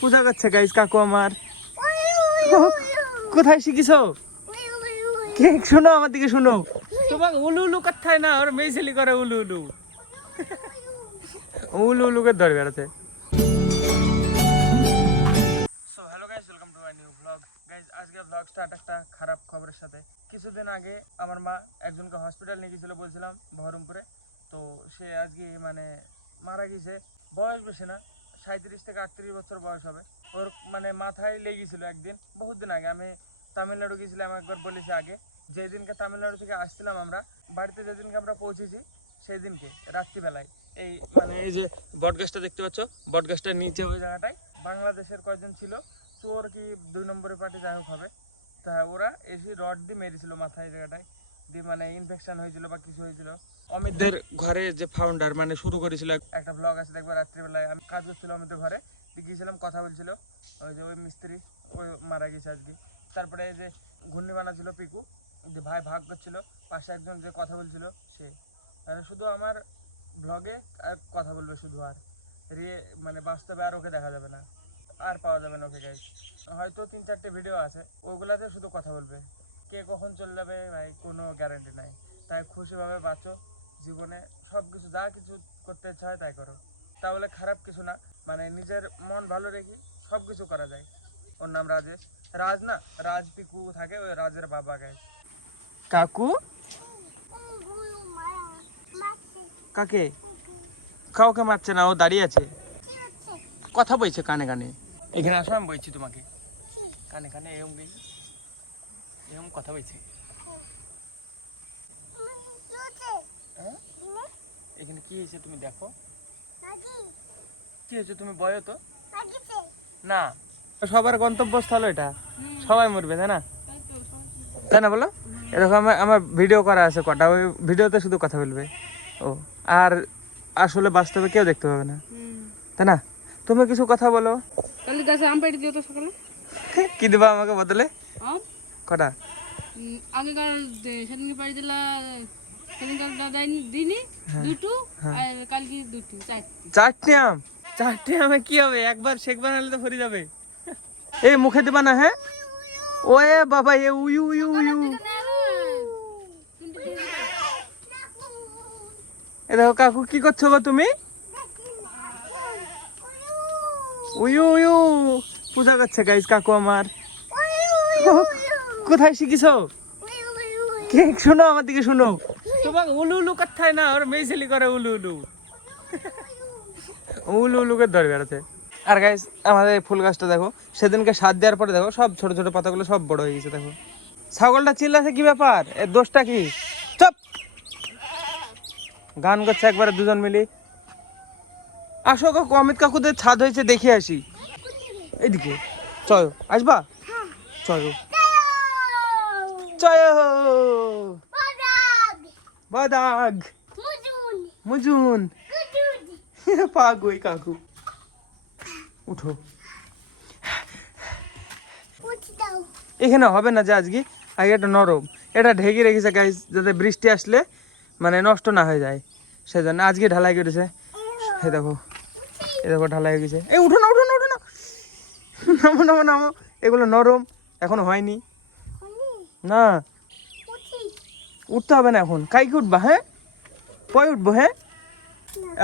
পূজা করছে গাইস কাকু আমার। কোথায় শিখিছো? কে শোনো আমার দিকে শোনো। তোমাকে উলু উলু কথায় না ওর মেয়ে ছেলে করে উলু উলু উলু উলু করে ধরে বেড়াতে। So hello guys, welcome to my new blog. Guys আজকে ব্লগ স্টার্ট একটা খারাপ খবরের সাথে। কিছুদিন আগে আমার মা একজনকে হসপিটাল নিয়ে গেছিল, বলছিলাম বহরমপুরে। তো সে আজকে মানে মারা গেছে। বয়স বেশি না, 37 থেকে 38 বছর বয়স হবে। ওর মানে মাথায় লেগেছিল একদিন, বহুত দিন আগে। আমি তামিলনাড়ু গেছিলাম একবার, বলেছি আগে। যেদিনকে তামিলনাড়ু থেকে আসছিলাম আমরা বাড়িতে, যেদিনকে আমরা পৌঁছেছি সেই দিনকে রাত্রিবেলায় এই মানে এই যে বটগাছটা দেখতে পাচ্ছ, বটগাছটার নিচে ওই জায়গাটায় বাংলাদেশের কয়জন ছিল, চোর কি 2 নম্বরের পার্টি যাই হোক হবে, তা ওরা এসে রড দিয়ে মেরেছিল মাথায় এই জায়গাটায় দিয়ে, মানে ইনফেকশন হয়েছিল বা কিছু হয়েছিল। অমিতদের ঘরে যে ফাউন্ডার মানে শুরু করেছিল, একটা ব্লগ আছে দেখবো, রাত্রিবেলায় আমি কাজ করছিলাম অমিতদের ঘরে, গিয়েছিলাম, কথা বলছিল ওই যে ওই মিস্ত্রি, ওই মারা গেছে আজকে। তারপরে এই যে ঘূর্ণি বানাচ্ছিল পিকু, যে ভাই ভাগ করছিল, পাশে একজন যে কথা বলছিল সে। মানে শুধু আমার ব্লগে কথা বলবে শুধু, আর মানে বাস্তবে আর ওকে দেখা যাবে না, আর পাওয়া যাবে না ওকে গাইস। হয়তো 3-4টে ভিডিও আছে, ওগুলাতে শুধু কথা বলবে। কে কখন চলে যাবে ভাই কোনো গ্যারান্টি নাই। তাই খুশিভাবে বাঁচো জীবনে, সব কিছু যা কিছু করতে ইচ্ছা হয় তাই করো, তাহলে খারাপ কিছু না। মানে নিজের মন ভালো রেখে সব কিছু করা যায়। ওর নাম রাজেশ, রাজ না রাজ, পিকু থাকে, ওই রাজের বাবা গাইস। কাকু কাকে কাউকে মারছে না, ও দাঁড়িয়ে আছে, কথা বলছে কানে কানে। এখানে আসো, আমি বলছি তোমাকে কানে কানে, এরকম কথা বলছে। এখানে কি হয়েছে তুমি দেখো, কি হয়েছে তুমি বলো তো। না, সবার গন্তব্যস্থল এটা, সবাই মরবে তাই না, তাই না বলো। এরকম আমার ভিডিও করা আছে কটা, ওই ভিডিওতে শুধু কথা বলবে ও, আর আসলে বাস্তবে কেউ দেখতে পাবে না, তাই না। তুমি কিছু কথা বলো। কি দিবা আমাকে বদলে? কটা আগেকার সেদিন পাড়ি দিলা, দিনই দুটো, আর কালকে দুটো, চারটে আম। চারটে আমে কি হবে, একবার শেক বানালে তো ভরে যাবে। এই মুখে দিবা না, হ্যাঁ। ওয়ে বাবা, এ উয়ু উয়ু উয়ু। এ দেখো কাকু, কি করছো গো তুমি? উয়ু উয়ু পূজা করছে গাইস কাকু আমার। কোথায় শিখিছো? কে শোনো আমার দিকে শোনো। তোমাকে উলু উলু কথায় না ওর মেয়ে ছেলে করে উলু উলু উলু উলু করে ধরে বেড়াতে। আর গাইস আমাদের ফুল গাছটা দেখো, সেদিনকে সার দেওয়ার পরে দেখো সব ছোট ছোট পাতাগুলো সব বড় হয়ে গেছে। দেখো ছাগলটা চিল্লাছে, কি ব্যাপার, এর দোষটা কি? চুপ, গান করছে একবারে দুজন মিলি। আসো কাকু, অমিত কাকুদের ছাদ হয়েছে, দেখে আসি। এইদিকে চয় আসবা, চয় চয় বাদাগ মুজুন পাগই। কাকু উঠো, এখানে হবে না যে আজকে, আগে একটা নরম এটা ঢেকে রেখেছে গাইস, যাতে বৃষ্টি আসলে মানে নষ্ট না হয়ে যায়, সেজন্য আজকে ঢালাই করেছে। এ দেখো, এ দেখো ঢালাই হয়ে গেছে। এই উঠো না, উঠো না, উঠো না, নামো নামো নামো, এগুলো নরম, এখনো হয়নি না, উঠতে হবে না এখন। কাইকে উঠবা? হ্যাঁ পয় উঠবো, হ্যাঁ।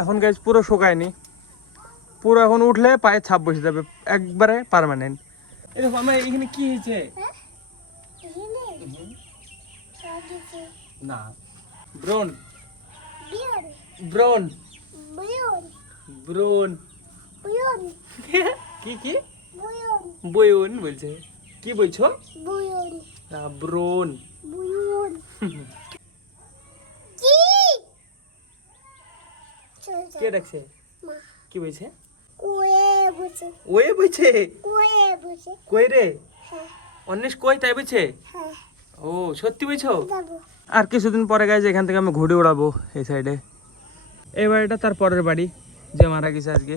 এখন গাইস পুরো শুকায়নি, পুরো এখন উঠলে পায়ে ছাপ বসে যাবে একবারে পার্মানেন্ট। এরকম আমার এখানে কি হয়েছে না, ব্রন ব্রন ব্রন কি কি বয়ন বলছে, কি বলছো? না ব্রন। কে ডাকছে, কি বলছে? ওয়ে বলছে, কই রে অন্বেষ কই, তাই বলছে? ও সত্যি বলছো? আর কিছুদিন পরে গেছে এখান থেকে আমি ঘুরে উড়াবো এই সাইডে। এই বাড়িটা তার পরের বাড়ি, যে মারা গেছে আজকে।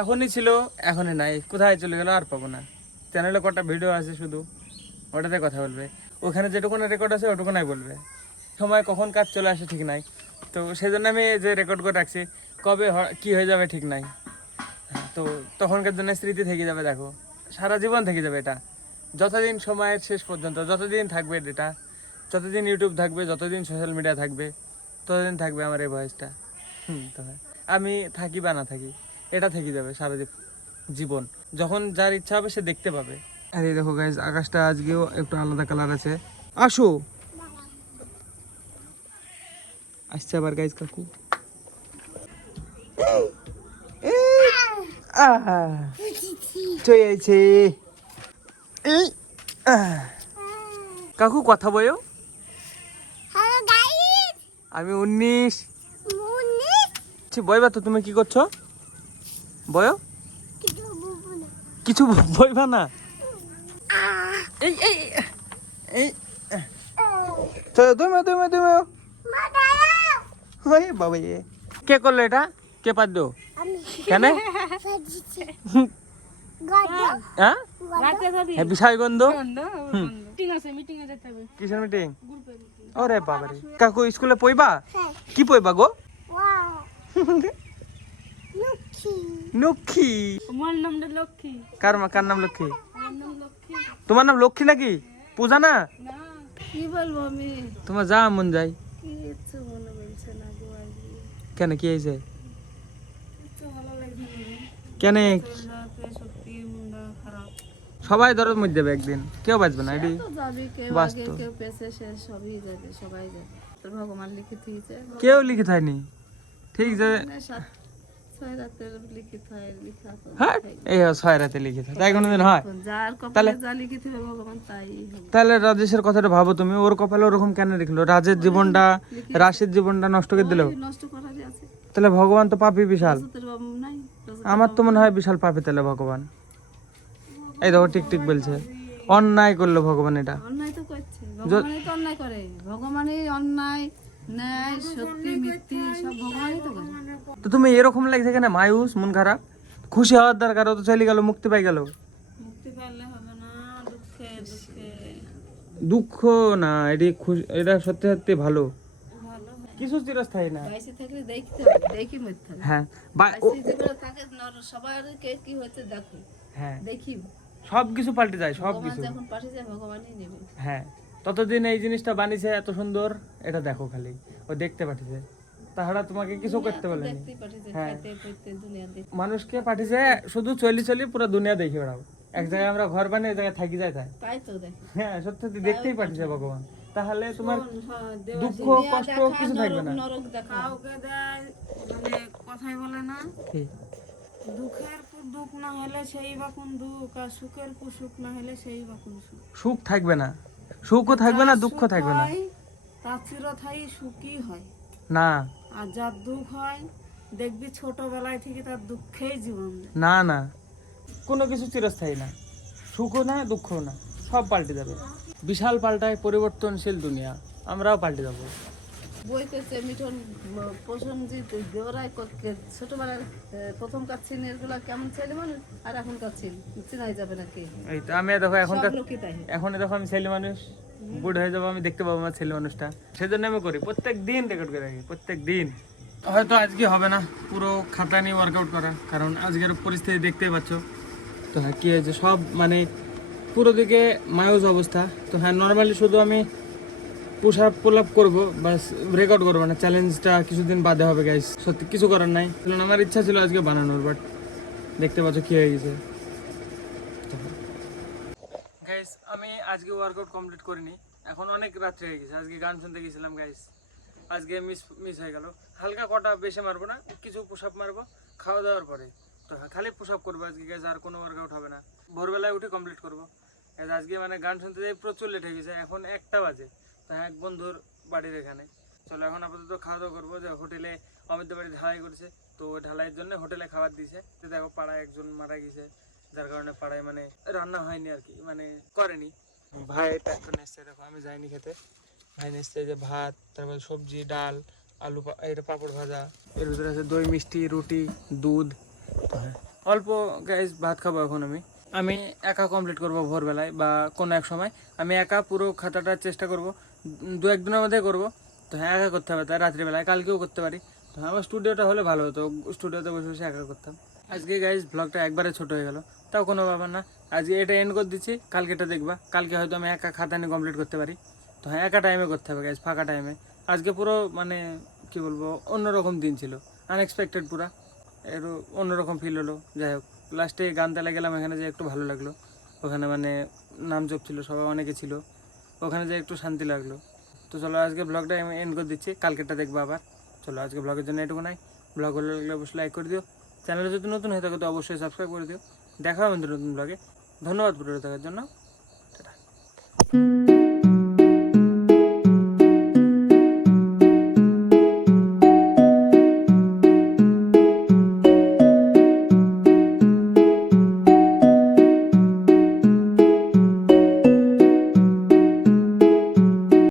এখনই ছিল, এখনই নাই, কোথায় চলে গেল আর পাবো না। চ্যানেলে কটা ভিডিও আছে শুধু, ওটাতে কথা বলবে। ওখানে যেটুকুন রেকর্ড আছে ওটুকুনাই বলবে, সময় কখন কাজ চলে আসে ঠিক নাই। তো সেই জন্য আমি যে রেকর্ড করে রাখছি, কবে কি হয়ে যাবে ঠিক নাই। তো তখনকার জন্য স্মৃতি থেকে যাবে, দেখো সারা জীবন থেকে যাবে এটা, যতদিন সময়ের শেষ পর্যন্ত, যতদিন থাকবে এটা, যতদিন ইউটিউব থাকবে, যতদিন সোশ্যাল মিডিয়া থাকবে, ততদিন থাকবে আমার এই ভয়েসটা। তো আমি থাকি বা না থাকি, এটা থেকে যাবে সারা জীবন, যখন যার ইচ্ছা হবে সে দেখতে পাবে। আর এই দেখো গাইজ, আকাশটা আজকেও একটু আলাদা কালার আছে। আসো, আসছে আবার গাইজ কাকু। চয়েছে কাকু, কথা বলো। আমি 19। বইবা তো, তুমি কি করছো? বয় কিছু বইবা না? এই এই এই তুমি তুমি তুমি বাবা, কে করলো এটা? কে পার দো কেন? হ্যাঁ, বিষয় গন্ধ। কিসের মিটিং? ওরে বাবারে, কাকু স্কুলে পড়বা? কি পড়বা গো? লক্ষ্মী। আমার নামটা লক্ষ্মী। কার নাম লক্ষ্মী? তোমার নাম লক্ষ্মী নাকি? পূজা না? কি বলবো আমি? তোমার যা মন যায়। কিচ্ছু মনে বলছে না গো আজকে। কেন, কি হয়েছে? কিচ্ছু ভালো লাগছে না। কেন? সত্যি মনটা খারাপ। সবাই দরদ মধ্যে যাবে একদিন, কেউ বাঁচবে না। এটি তো যাবে, কেউ আগে কেউ পেছে, শেষ সবই যাবে, সবাই যাবে। তোর ভগবান লিখিত হয়েছে, কেউ লিখিত হয়নি, ঠিক যে ছয় রাতের লিখিত হয়, লিখা তো হ্যাঁ, এই 6 রাতে লিখিত, তাই কোনোদিন হয়? যার কপালে যা লিখিত হবে ভগবান তাই হবে। তাহলে রাজেশের কথাটা ভাবো তুমি, ওর কপালে ওরকম কেন লিখলো? রাজের জীবনটা, রাশির জীবনটা নষ্ট করে দিল। নষ্ট করারই আছে। তাহলে ভগবান তো পাপী বিশাল। তোর বাবু নাই? আমার তো মনে হয় বিশাল পাপী তাহলে ভগবান। এই দেখো টিক টিক বলছে, অন্যায় করলো ভগবান এটা। অন্যায় তো করছে, ভগবানই তো অন্যায় করে। ভগবানই অন্যায়, ন্যায়, সত্যি, মিথ্যে সব ভগবানই তো করে। তো তুমি এরকম লাগছে কেন? মায়ুস, মন খারাপ? খুশি হওয়ার দরকার, ও তো চলে গেল, মুক্তি পাই গেল। মুক্তি পাইলে হবে না, দুঃখে দুঃখে। দুঃখ না, এটি খুশি, এটা সত্যি সত্যি ভালো। ভালো কিছু চিরস্থায়ী না। বাইসে থাকলে দেখতে হবে, দেখি মরতে হবে। হ্যাঁ, বাইসে যেগুলো থাকে সবার কে কি হচ্ছে দেখো, হ্যাঁ, দেখি। সব কিছু পাল্টে যায়, সব ভগবান কিছু। যখন পাঠিয়ে যায় ভগবানই নেবে। হ্যাঁ, ততদিন এই জিনিসটা বানিয়েছে এত সুন্দর, এটা দেখো খালি, ও দেখতে পাঠিয়েছে, তাহারা তোমাকে কিছু করতে বলেনি। দেখতেই পাঠিয়েছে, হ্যাঁ, খাইতে পড়তে দুনিয়া দেখতে। মানুষকে পাঠিয়েছে শুধু চলি চলি পুরো দুনিয়া দেখে বেড়াও। এক জায়গায় আমরা ঘর বানিয়ে, এক জায়গায় থাকি যায় তাই। তাই তো দেখো। হ্যাঁ, সত্যি সত্যি দেখতেই পাঠিয়েছে ভগবান। তাহলে তোমার দুঃখ কষ্ট কিছু থাকবে না। নরক দেখা কাউকে দেয়, মানে কথাই বলে না, কি? দুঃখের পর দুঃখ না হলে সেই বা কোন দুঃখ, আর সুখের পর সুখ না হলে সেই বা কোন সুখ। সুখ থাকবে না, সুখও থাকবে না, দুঃখ থাকবে না। তার চিরস্থায়ী সুখই হয় না আর যার দুঃখ হয় দেখবি ছোটবেলায় থেকে তার দুঃখেই জীবন দেয়। না না, কোনো কিছু চিরস্থায়ী না, সুখও না দুঃখও না, সব পাল্টে যাবে। বিশাল পাল্টায়, পরিবর্তনশীল দুনিয়া, আমরাও পাল্টে যাবো। বই করছে মিঠন প্রসেনজিৎ দেওরাই ছোটবেলার প্রথমকার সিনের গুলা কেমন ছেলে মানুষ আর এখনকার ছিল চেনাই যাবে না কে। এই তো আমি দেখো এখনকার, সব লোকই তাই। এখন দেখো আমি ছেলে মানুষ, বুড়ো হয়ে যাবো, আমি দেখতে পাবো আমার ছেলে মানুষটা, সেজন্য আমি করি প্রত্যেক দিন রেকর্ড করে রাখি, প্রত্যেক দিন। হয়তো আজকে হবে না পুরো খাতা নিয়ে ওয়ার্কআউট করা, কারণ আজকের পরিস্থিতি দেখতেই পাচ্ছ। তো হ্যাঁ, কী হয়েছে সব মানে পুরো দিকে মায়ুস অবস্থা। তো হ্যাঁ, নর্মালি শুধু আমি পুশ আপ পুল আপ করবো, বাস রেকর্ড করবো না। চ্যালেঞ্জটা কিছুদিন বাদে হবে গাইস, সত্যি কিছু করার নাই। আমার ইচ্ছা ছিল আজকে বানানোর, বাট দেখতে পাচ্ছ কী হয়ে গেছে। গাইস আমি আজকে ওয়ার্কআউট কমপ্লিট করিনি, এখন অনেক রাত্রে হয়ে গেছে। আজকে গান শুনতে গেছিলাম গাইস, আজকে মিস হয়ে গেল। হালকা কটা বেশি মারবো না, কিছু পুশ আপ মারবো খাওয়া দাওয়ার পরে। তো হ্যাঁ, খালি পুশ আপ করবো আজকে গাইস, আর কোনো ওয়ার্কআউট হবে না। ভোরবেলায় উঠে কমপ্লিট করবো। আজকে মানে গান শুনতে যাই প্রচুর লেট হয়ে গেছে, এখন 1টা বাজে। তো হ্যাঁ, এক বন্ধুর বাড়ির এখানে চলো, এখন আপাতত খাওয়া দাওয়া করবো। যে হোটেলে অমিতদের বাড়ি ঢালাই করছে, তো ঢালাইয়ের জন্য হোটেলে খাবার দিয়েছে। তো দেখো পাড়ায় একজন মারা গেছে, যার কারণে পাড়ায় মানে রান্না হয়নি আর কি, মানে করেনি। ভাই প্যাক করে এসছে, দেখো আমি যাইনি খেতে। ভাই এসছে যে ভাত, তারপর সবজি, ডাল, আলু, এটা পাঁপড় ভাজা, এর ভিতরে আছে দই, মিষ্টি, রুটি, দুধ। হ্যাঁ, অল্প গাইস ভাত খাবো এখন। আমি একা কমপ্লিট করব ভোরবেলায় বা কোনো এক সময়। আমি একা পুরো খাতাটা চেষ্টা করব, 2-1 দিনের মধ্যে করব। তো হ্যাঁ, একা করতে হবে, তাই রাত্রিবেলায়, কালকেও করতে পারি। তো হ্যাঁ, আমার স্টুডিওটা হলে ভালো হতো, স্টুডিওতে বসে বসে একা করতাম। আজকে গাইজ ব্লগটা একবারে ছোট হয়ে গেল, তাও কোনো ব্যাপার না। আজকে এটা এন্ড করে দিচ্ছি, কালকে এটা দেখবা। কালকে হয়তো আমি একা খাতা নিয়ে কমপ্লিট করতে পারি। তো হ্যাঁ, একা টাইমে করতে হবে গাইজ, ফাঁকা টাইমে। আজকে পুরো মানে কি বলবো, অন্যরকম দিন ছিল, আনএক্সপেক্টেড পুরা। একটু অন্যরকম ফিল হলো। যাই হোক, লাস্টে গান তালে গেলাম, এখানে যে একটু ভালো লাগলো। ওখানে মানে নাম জপ ছিল, সবাই অনেকে ছিল, ওখানে যে একটু শান্তি লাগলো। তো চলো আজকে ব্লগটা আমি এন্ড করে দিচ্ছি, কালকেটা দেখবো আবার। চলো আজকে ব্লগের জন্য এটুকু নাই। ব্লগ ভালো লাগলে অবশ্যই লাইক করে দিও, চ্যানেলে যদি নতুন হয়ে থাকে তো অবশ্যই সাবস্ক্রাইব করে দিও। দেখা হবে নতুন ব্লগে। ধন্যবাদ পুরো দেখার জন্য। টাটা।